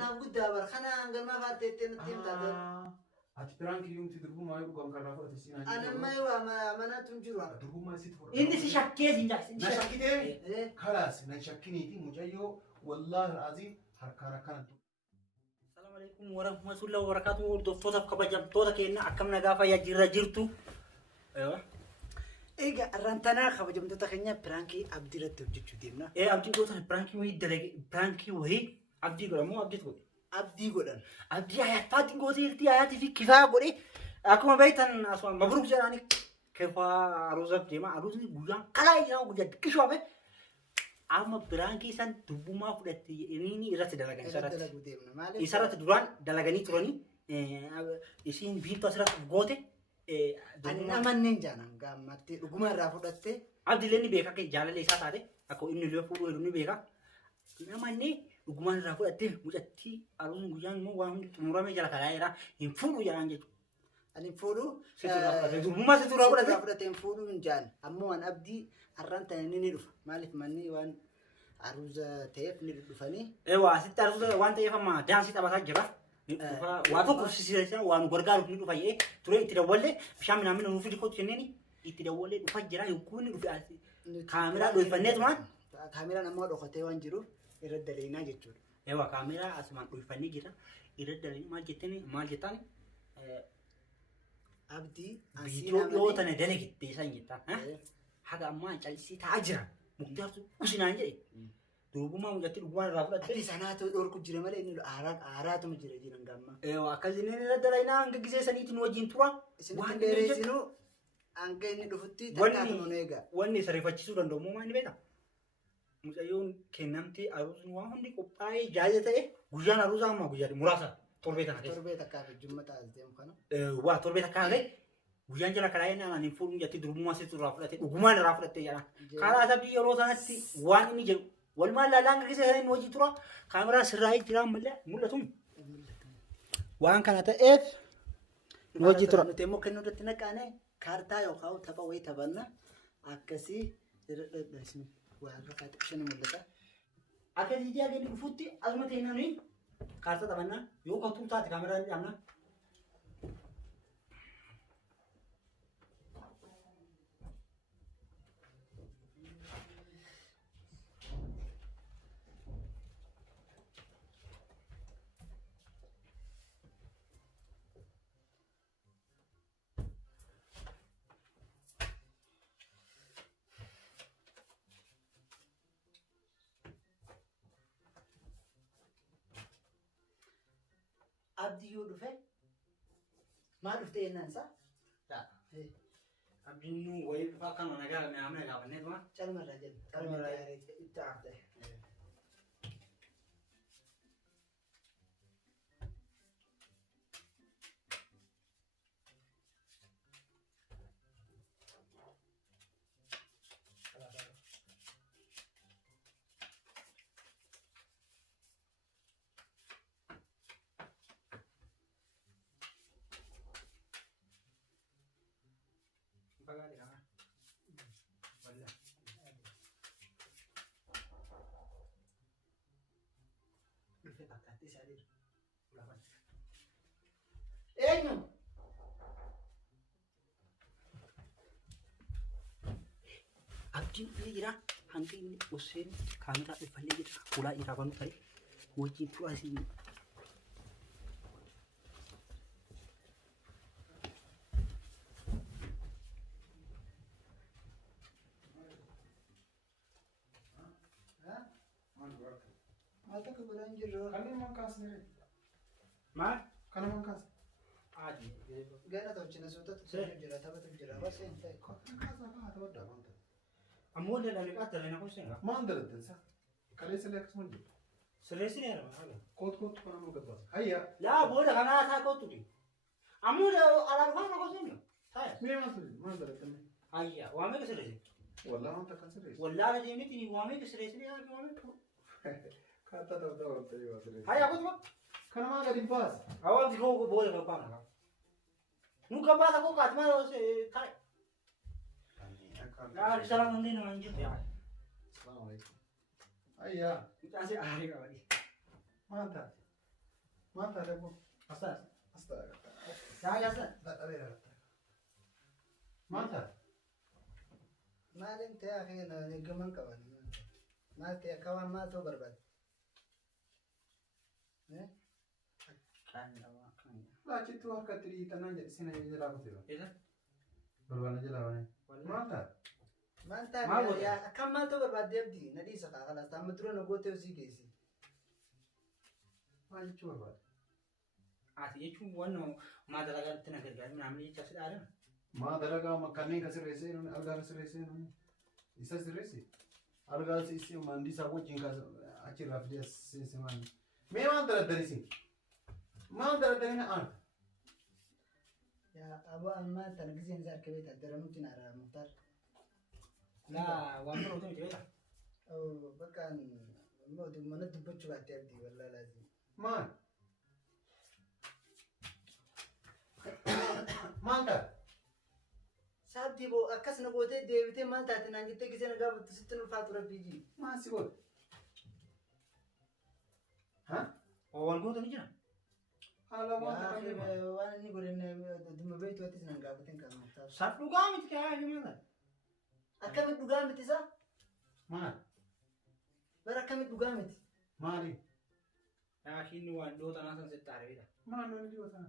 naaf guddaa bara kana hanga maa faateetti natti himtaa ati pirankii yoomti durbummaa yoo dhugamu kan raafuu ati siinaa jiru anamma yoo amanatu hin jiru durbummaa sitti fudhata inni si shakkee si jaasi na shakkitee kalaas na shakkiniiti mucayyoo wallaahi azim harkaan akkana Assalamu alaikum warahmatullahi wabarakatuh hordoftoota kabajamtoota keenya akkam nagaa fayyaa jirra jirtu eega arrantanaa kabajamtoota keenya pirankii abdii irratti hojjechuu deemna abdii goota pirankii wayii dalage pirankii wayii abdii godhamoo abdii godhe abdii godhan abdii ayaatti gootee irti ayaatti fi kifaa godhe akkuma beektan asuma mabruk jedhani kifaa aruusaaf deema aruusni guyyaan kalaa jedhamu guyyaa diqqishoo hafe amma pirankii san dubbummaa fudhatte inni irratti dalagan isarratti duraan dalaganii turanii isiin biintu asirratti goote Anamanneen jaanan gaammattee dhuguma irraa fudhattee abdiileen ni beeka akka jaalala isaa taate akka inni illee fuudhuu ni beeka namanni dhuguma irraa fudhattee mucattii aruusni guyyaan immoo waan hundi xumuramee jala kalaa jira hin fuudhuu jedhaan jechuudha. Ani fuudhuu dubbummaa situ irraa fudhattee hin fuudhuu hin jaan ammoo waan abdii har'aan ta'e ni dhufa maaliif manni waan aruusa ta'eef ni dhufanii. Eewwa asitti aruusa waan ta'eef amma daansii taphataa jira. Waan tokko sisiisan waan gargaaruuf ni dhufa jedhee ture itti dawwallee bishaan minaamin nuuf dhiqotu jenneen itti dawwallee dhufa jira yogguu inni dhufe kaameraa dhooffanneetuma kaameraan ammoo dhokatee waan jiruuf irra daleeyinaa jechuudha. Eewwa kaameraa asumaan dhoofannee jira irra daleeyinaa maal jettaan abdii viidiyoo dhiyoo tana dalage deesan jettaan haga ammaa callisii taa'aa jira muktaartu kusinaan jedhe. Durbummaa mucatti dhuguma irraa fudhatte ati sanaatu dhorku jira malee inni aaraatuma jira jiran gamma akkasiin irra dalaynaa hanga gisee saniitiin wajjin tura waan dheereessinu hanga inni dhufutti takkaatuma nu eega wanni isa rifachiisuu danda'u moo maal beekta mucayyoon kennamtee aruusni waan hundi qophaa'ee jaaja ta'e guyyaan aruusaa amma guyyaa muraasa torbee kana keessa torbee takkaa fi jumma taa'as deemu kana waa torbee takkaa ta'e guyyaan jala karaa inni aanaan hin fuudhu mucatti durbummaa sitti irraa fudhatte dhugumaan irraa fudhatte jedha karaa sabbii yeroo sanatti waan inni jedhu والمال لا لانك كذا هني وجي ترى كاميرا سراي جرام ملا ملتهم وان كانت اف وجي ترى نتي ممكن نرتنك انا كارتا يو خاو تبا وي تبنا اكسي اسمي وهرقات شنو ملتا اكدي دي اجي فوتي ازمتي هنا كارتا تبنا يو كنتو تاع كاميرا جامنا abdii yoo dhufe maal dhuftee jennaan isaa abdiin wayii dhufaa kan nagaa mi'aamna gaafannee tuma calmarraa jenna calmarraa itti aftee abdiin biyya jira hanga inni oseen kaameraa dhufannee jira fuulaa jira kan ta'e wajjin tura asii Mata ke bulan jero. Kami mangkas ni. maal Kana mangkas. Adi. Gana tahu cina suatu tu jera, tapi tu jera. Apa sih? Mangkas apa? Ada apa? Mangkas. Ammoo daldalii qaatanii na kuusin gaa. Maan daladdansa? Kaleessa leekas man jiru. Sirreessi ni arama haala. Koot kana mu gabbaas. Hayya. Laa booda kanaa taa kootu di. Ammoo alaabaa na kuusin gaa. Taaya. Mee maan daladdanne? Hayya waamee ka sirreessi. Wallah waan takkan sirreessi. Wallaala deemiti waamee ka sirreessi ni haa waamee. Kata tahu tahu yoo sirreessi. Hayya kootu Kana maa gadi baas. Awwaal koo booda ka baana gaa. Nu ka baasa koo kaatuma taaya. Yaa salam hundi nama injil ya. Assalamualaikum. Ayya. Kita sih ahli kali. Mantap. Maal taate abbo? Asal. Astaga. Yaa jasa. Dadhabeera. Maal taate? Maalin ta'e akhiin eeggaman qaban. Maal ta'e akka waan maal ta'uu barbaade? Kan nama kan. Laachitti harkatti dhiitanaan jedhe sina jalaa kuteera. Isa. Barbaana jalaa banee. Maal taate? Maal Maal ta'e godhe? yaa akkam maal ta'uu barbaadde abdii na dhiisa kaakalas amma dura na gootee hojii geessi. Maal jechuu barbaade? Ati jechuun waan maa dalagaatti na gargaaru namni jecha si dhaalan. Maa dalagaa kanneen ka sirreessee nuni algaa ka sirreessee nuni isa sirreessi algaa siisee mandii isaa wajjin kaasa achirraa fidee siisee maali mee waan daladdanisi maan daladdanina aan Yaa aboo amma tan giseen isaa harka beektaa daranuutti na aaraa muktaar. Laa waan biroo miti beektaa. Bakka mana dubbachuu baattee abdii wallaa laazim. maan maan ta'a Saabdii boo akkas na gootee deebitee maal taate naan jettee gisee na gaafattu sitti nu ulfaatu rabbii jii. maan si godhe ha Waan goota ni jira. haala waan ta'a Waan inni godhenne dhuma beektu attis nan gaafatin kan muktaar. Saaf dhugaa miti kaa himaa. Akkamitti dhugaa miti isaa? maal Bara akkamitti dhugaa miti? maali Yaa inni waan dhoota naasan sitti aareedha. maan nuni dhiyoota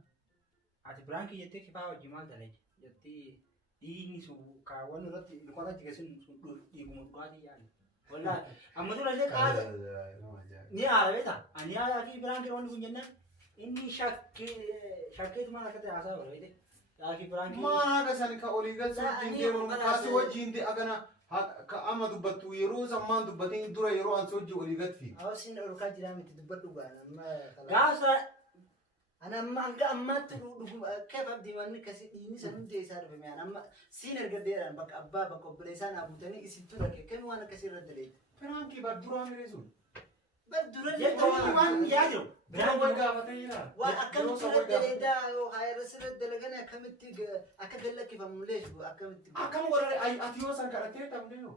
Ati biraankii jettee kifaa hojii maal dalaje jettee dhiigni sun kaawwan irratti lukarratti geessin sun dhiiguma dhugaatii yaala. Wallaahi amma dura illee qaata ni haala beektaa ani yaadaa fi biraankii wanti kun jennaan inni shakkeetu maal akka ta'e haasaa oole beekte yaa fi biraankii. maan haga sani ka olii galsa wajjin deemu kaasi wajjin de agana ka amma dubbattu yeroo sammaan dubbatin dura yeroo ansi hojii olii gatti Hawaasin dhorkaa jiraa miti dubbadhu gaana amma. Gaasa Ana amma hanga ammaatti keef abdii manni kasi dhiigni san hundee isaa dhufame ana amma siin erga deeran bakka abbaa bakka obboleessaa naa buutanii isittuu dhaqee kami waan akkasii irra daleeyi. Firaankii bar duraa miree sun. Bar dura jechuun waan yaa jiru. Biraan wal gaafatee jira. Waan akkamitti irra daleedaa yoo haayirra sirra dalagan akkamitti akka gallakkifamu leessu akkamitti. Akkam godhare ati yoo san kadhattee qabdee yoo.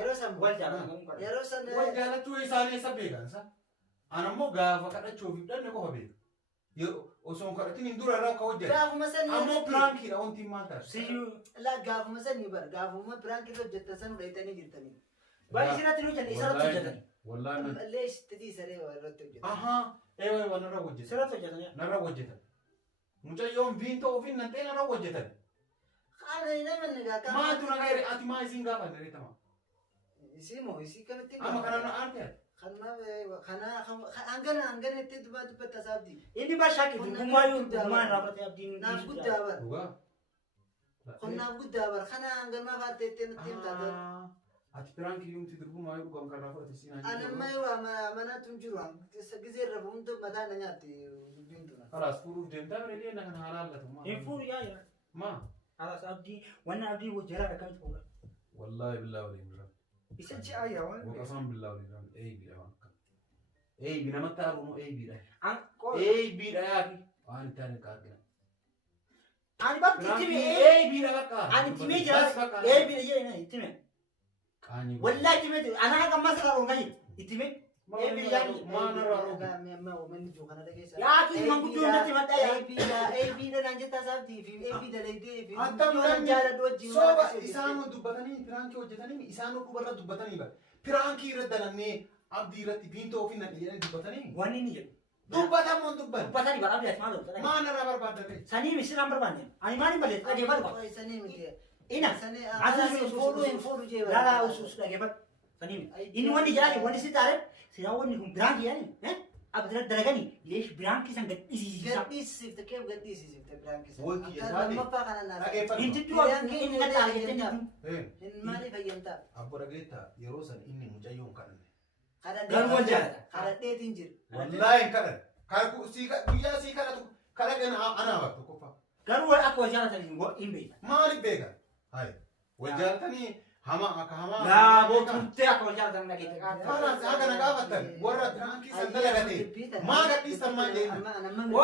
Yeroo san wal jaalatan yeroo san Wal jaalachuu isaanii isa beekansa. Anammoo gaafa kadhachuuf hidhanne qofa beeka. Osoo kadhatiin hin dura irraa akka hojjetu. gaafuma san Ammoo piraankiidha wanti himaan ta'a. siyyuu la gaafuma san ni bar gaafuma piraanki irra hojjettan san hudhatanii jirtanii. waan isirratti nu hojjanne isarratti hojjetan. Wallaahi. Illee istitii saree irratti hojjetan. Ahaa eewee waan narra hojjetan. Isarratti hojjetan. Narra hojjetan. Mucayyoon viintoo ofiin nan ta'e narra hojjetan. Haala namanni gaafa. Maatu na gaire ati maa isiin gaafa reetama. Isii moo isii kamitti. Amma kana na aarte. hangana itti dubbata saabdi. Inni bashaki dugumaayuu dugumaan raafate abdiin. Naaf guddaa bar. Dhugaa. Naaf guddaa bar. Kana hanganmaa faattee itti nutti himtaate. Ati piraankii yumti dirbumaa yoo dhugamu kan raafate siinaa. Anamma yoo manatu hin jiru. Gisee irra bu'umtu mataa na nyaatti dubbiin tuna. Kalaas fuudhuuf deemtaa bareedee na kana halaallatu. Hin fuudhu yaa jira. Maa? Alas abdii wanna abdii wajjira akkamitti fuudha. Wallaahi billaa waliin jira. Isa ji'a yaa waan. Waqasaan billaa waliin jira. Eebiidha waan akka. Eebi namatti haaruunu eebiidha. An qola. Eebiidha yaaki. Waan itti aanee qaaqina. Ani bakki itti Eebiidha bakka. ani itti jira. Eebiidha jedhanii itti mee. Qaanii. Wallahi itti mee ana haqa masala orgayi itti mee. Eebiidha yaaki. Maana raaroo. Manni jiru kana dhageessa. Yaaki manguddoo irratti madda yaa. Eebiidha naan jettaa saabdii fi eebiidha leedee fi. Adda Waan jaaladhu wajjin. Sooba isaan dubbatanii piraankii hojjetanii isaan dhubarra dubbatanii bara. Piraankii irra danannee abdii irratti viintoo ofiin nadhe jedhanii dubbatanii. Wanni ni jedhu. Dubbatamoo dubban. Dubbatanii bara abdii ati maal dubbatanii. Maana irraa barbaadate. Sanii misiraan barbaanne. Ani maaliin balleessa dhageeffatu. Sanii miti. Ina. Sanii Asii fuudhuu hin fuudhu jee. Lala usus dhageeffatu. Sanii miti. Inni wanni jiraate wanni si taa'e siraa wanni kun biraankii yaani. Abdii dalaganii leesh biraankii san gadhiisiisa. Gadhiisifte keef gadhiisifte biraanki. Wanti Akka isaati. lammaffaa kana naa. Dhageeffatu. Inti du'a inni gadhaa jettanii. Hin maaliif fayyamtaa? Abbo dhageetta yeroo san inni mucayyoon kadhanne. Garuu wal jaalata. Kadhadheetiin jira. Wallaahi hin kadhan. Guyyaa sii kadhatu kadhagan anaa bakka qofa. Garuu akka wal jaalatanii hin beekta. Maaliif beekan? Hayi. Wal jaalatanii hamaa akka hamaa. Gaaboo turtee akka wal jaalatan dhageette qaata. Kanaaf haga na gaafatan warra piraankii san dalagate maa gadhiistan maal jedhan.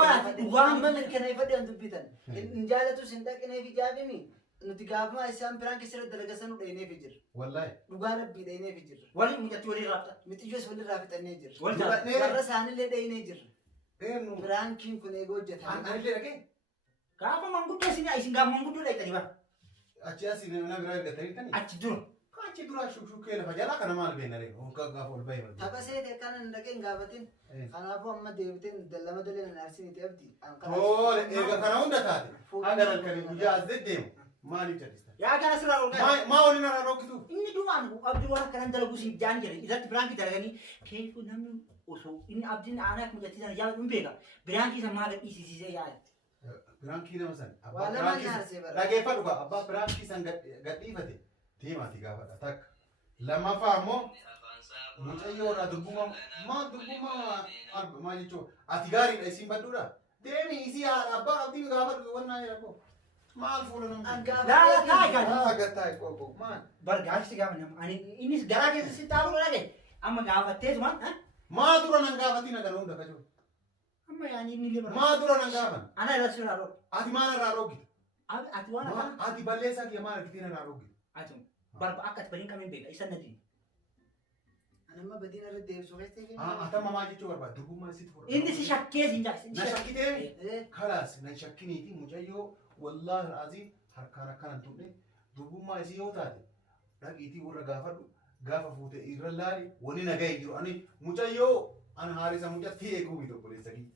Waan mirkaneeffadhe an dubbitan. Hin jaalatus hin dhaqineef ijaabimi. Nuti gaafuma isaan piraanki sirra dalagasanu dhayneef jirra. Wallaahi. Dhugaa rabbii dhayneef jirra. Waliin mucatti walii raabta. Mixiyyoos walirraa fixannee jirra. Wal jaalata. Warra isaanillee dhaynee jirra. Eenyu. Biraankiin kun eegoo hojjetan. Anillee dhagee. Gaafa manguddoo isin gaafa manguddoo dhaqxanii bara. Achi asii nama biraa eeggatanii tani. Achi dura. Achi dura shukkee lafa jalaa kana maal beekna ree? Gaafa ol bahee malee. Tapha seetee kan hin dhaqeen gaafatin. Kanaafuu amma deebiteen dallama dalee na naarsinii ta'eefti. Toole eega kana hunda taate. Haga halkanii guyyaa as deddeemu. Maaliif jallistaa? Yaa kana sirraa ol gahe. Maa waliin irraa dhookitu? Inni dumaan abdii waan akkanaan dalagu siif jaan jedhe irratti biraankii dalaganii keefu namni osoo inni abdiin aanaa akka mijattii sana jaalatu hin beeka. Biraankii san maal dhiisisiisee yaadatti. Biraankii nama san. Waa lama nyaasee bara. Dhageeffadhu kaa abbaa biraankii san gadhiifate. Deemaati gaafadha takka. Lammaffaa ammoo mucayyoodha dubbuma maal jechuun ati gaariidha isiin badduudha. Deemi isii haadha abbaa abdii gaafadhu wannaa jedhamu. Maal fuula namni? Agartaa qoqqoo maal? Bargaachisi gaafa nama ani innis garaa keessa si taa'uu dhage amma gaafattee tuman maa dura nan gaafatiin agana hunda kajoo. amma yaani inni illee Maa dura nan gaafan? ana irratti sirraa dhoobu. Ati maal irraa dhoogite? Ati waan akkana. Ati balleessaa kiyya maal argitiin irraa dhoogite? Ati barba akka ati badiin qabeen beeka isa nadii. Anamma badiin irra deebisuu keessatti. Atama maa jechuu barbaadu? Durbummaa sitti fudhatu. Inni si shakkee si jaasi. Na shakkitee? Kalaas na shakkiniiti mucayyoo wallaahi azii harkaan akkanan tuqne durbummaa isii yoo taate dhaqiitii warra gaafadhu gaafa fuute irra laali wani nagahee jiru ani mucayyoo an haarisa mucatti eeguu miti obboleessanii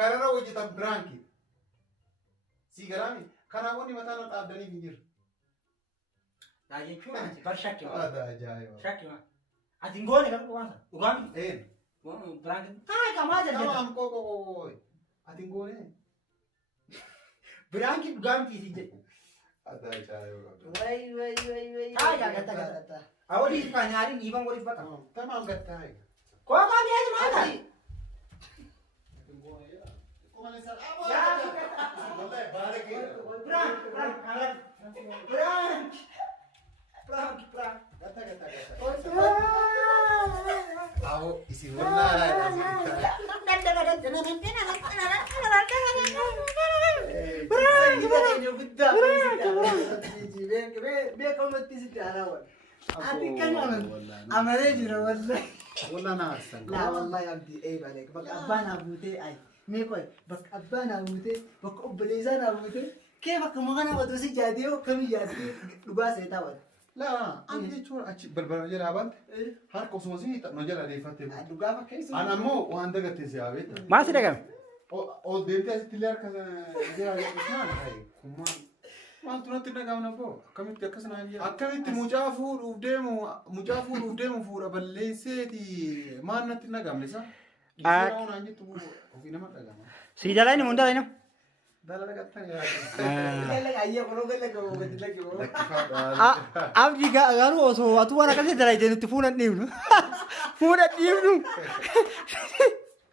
kanarra hojjetan biraankii sii garaami kanaa wanni mataan dhaabdanii hin jiru. Yaa jechuun ati bar shakkee. Haadha ajaa'iba. Shakkee maa. Ati hin goone kan waan sana dhugaami. Biraankii. Taa qamaa jala. Tamaam qoqoo ati hin goone. Biraankii dhugaamtii si jedhe. Haadha ajaa'iba. Way. Taa gata. Awalii si kan nyaariin dhiiban waliif baqa. Tamaam gattaa. Kookaa mi'aati maal taati? Aku isi wallahi. Wallah na asan. La wallahi abdi ay balik. Bak abana bute ay. Mekoy bak abana bute bak obbaleza bute. Kaya bak magana wadu si jadiyo kami jadi duga sa tawad. La, ani jechuun achi balbala jala abante harka osuma si no jala deeffatte. Duga bak keessa. Ana ammoo waan dagatte si yaabee. Maasi dhagame? O deemtee asitti illee harka jala isaan hayi. Kummaan maaltu natti dhagahama boo akkamitti akkasana hin jiru. Akkamitti mucaa fuudhuuf deemu fuudha balleesseeti maal natti dhagamne isa. Isaa waan jettu ofii nama dhagama. Si dalai ni mun dalai nam. Dala dhagattani yaa. Kaya ayya kono kaya ko gadi lagi mo. Abdi garu osoo atu waan akkasii dalai nutti fuuna dhiibnu. Fuuna dhiibnu.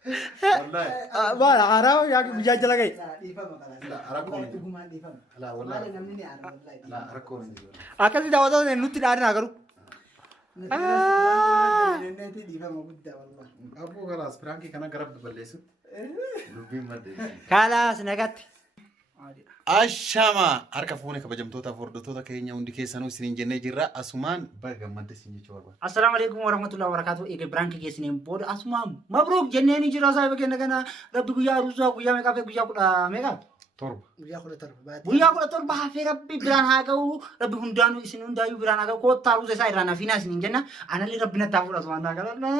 Wallahi. Baala haaraa yaa guyyaa jala gahe. Dhiifama kana. La Arabkoon. Dhugumaan dhiifama. La wallahi. Maali namni ni araba wallahi. La Arabkoon. Akkasii daawwattoota nutti dhaadina garuu. Neeti dhiifama guddaa wallahi. Aboo galaas pirankii kana gara balleessutti. Lubbiin maddee. Kaalaas nagatti. Ashama harka fuune kabajamtoota hordoftoota keenya hundi keessanuu isiniin jennee jirra asumaan baga gammadde isin jechuu barbaada. Assalamu alaikum warahmatullahi wabarakatuh. Egaa biraanki keessaniin booda asumaan mabruuk jennee ni jira saayiba kenna kana rabbi guyyaa ruusaa guyyaa meeqaa fi guyyaa kudha meeqaa? Torba. Guyyaa kudha torba. Guyyaa kudha torba hafee rabbi biraan haa ga'u rabbi hundaanuu isin hundaayyuu biraan haa ga'u koottaa ruusa isaa irraan hafiinaa isiniin jenna anallee rabbi na taafudha asumaan naa gala.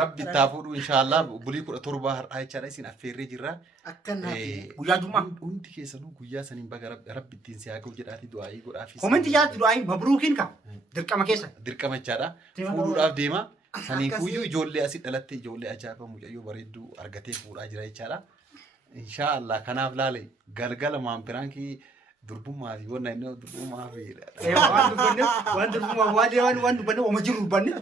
Rabbi taafuudhu inshallah bulii kudha torba har'aa jechaadha isin affeerree jirra. Akkana. Guyyaa jummaa. Hundi keessanuu guyyaa saniin baga rabbi ittiin si haa ga'u jedhaati du'aayii godhaafi. Koomenti jaatti du'aayii mabruukiin ka dirqama keessa. Dirqama jechaadha. Fuudhuudhaaf deema. Saniin kuyyuu ijoollee asii dhalatte ijoollee ajaa'iba mucayyoo bareedduu argatee fuudhaa jira jechaadha. Inshallah kanaaf laale galgala maampiraankii durbummaa fi wanna inni durbummaa fi waan dubbanne oma jiru dubbanne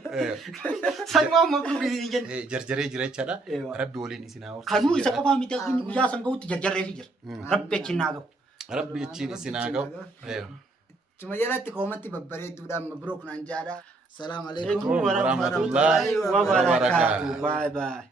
sanumaa mabruuk isin jenna. Jarjaree jira jechaadha. Rabbi waliin isin haa horsiisu. Kanuu isa qofaa miti guyyaa san ga'utti jarjarree fi jira. Rabbi achiin naa ga'u. Rabbi achiin isin haa ga'u. Cuma jalatti koomatti babbareedduudhaan mabruuk naan jaadha. Salaam alaikum warahmatullahi wabarakatuh. Bye bye.